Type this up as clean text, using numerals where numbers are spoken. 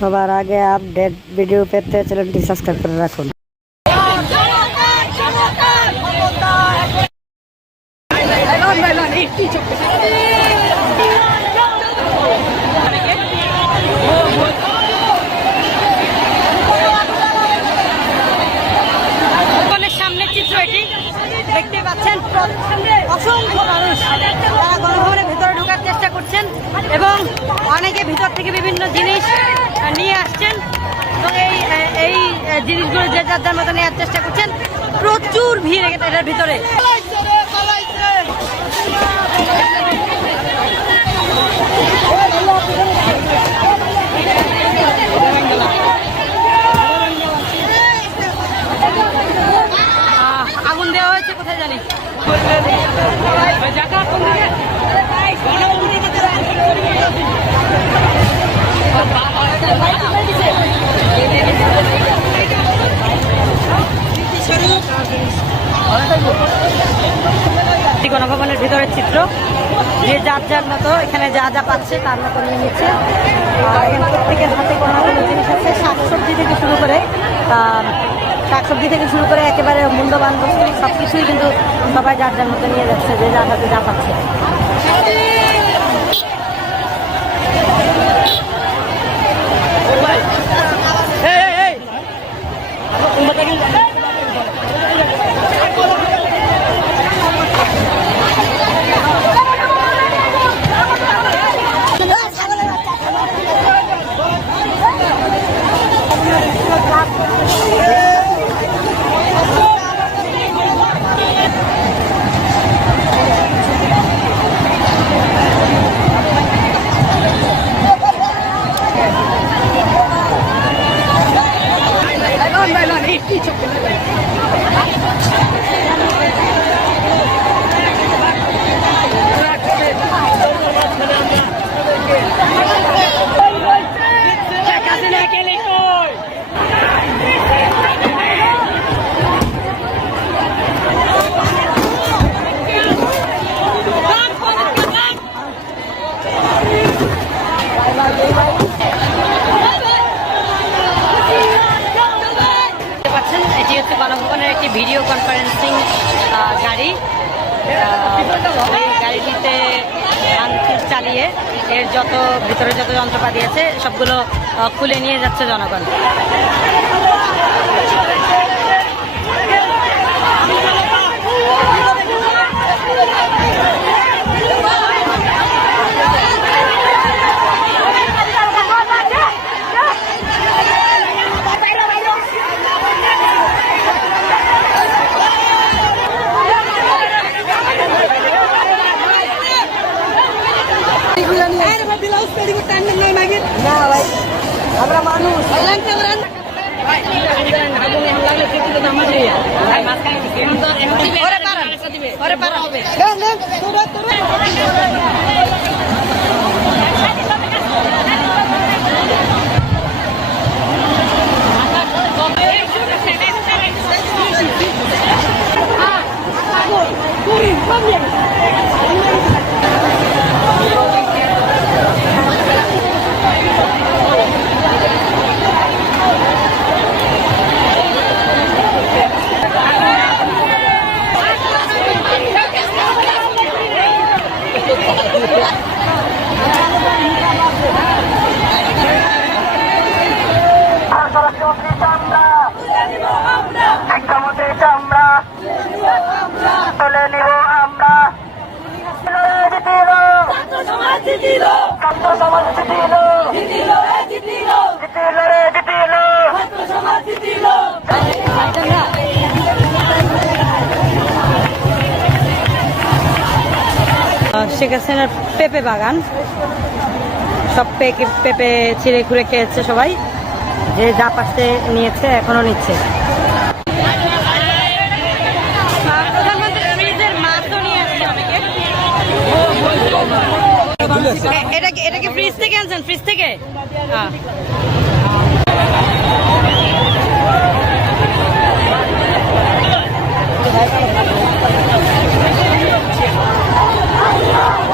সবার আগে update video পেতে চ্যানেলটি সাবস্ক্রাইব করে রাখুন। সামনের চিত্র এটি দেখতে পাচ্ছেন, অসংখ্য মানুষ তারা গণভবনের ভিতরে ঢোকার চেষ্টা করছেন এবং অনেকে ভিতর থেকে বিভিন্ন জিনিস নিয়ে আসছেন এবং এই জিনিসগুলো যে যার মতো নেওয়ার চেষ্টা করছেন। প্রচুর ভিড় এটার ভিতরে। আগুন দেওয়া হয়েছে কোথায় জানি। গণভবনের ভিতরের চিত্র, যে যার যার মতো এখানে যা যা পাচ্ছে তার মতো নিয়ে নিচ্ছে। এখানে প্রত্যেকের হাতে কোনো কোনো জিনিস আছে, শাকসবজি থেকে শুরু করে একেবারে মূল্যবান বস্তু সব কিছুই কিন্তু সবাই যার যার মতো নিয়ে যাচ্ছে, যে যার হাতে যা পাচ্ছে। এটি হচ্ছে গণভবনের একটি ভিডিও কনফারেন্সিং গাড়ি। এই গাড়িটিতে আঙ্কুর চালিয়ে এর ভিতরে যত যন্ত্রপাতি আছে সবগুলো খুলে নিয়ে যাচ্ছে জনগণ। আমরা মানুষ শেখ হাসিনার পেঁপে বাগান, সব পেঁপে ছিঁড়ে খুঁড়ে খেয়েছে সবাই, যে যা পাশে নিয়েছে এখনো নিচ্ছে। এটা কি ফ্রিজ থেকে আনছেন? ফ্রিজ থেকে Yeah.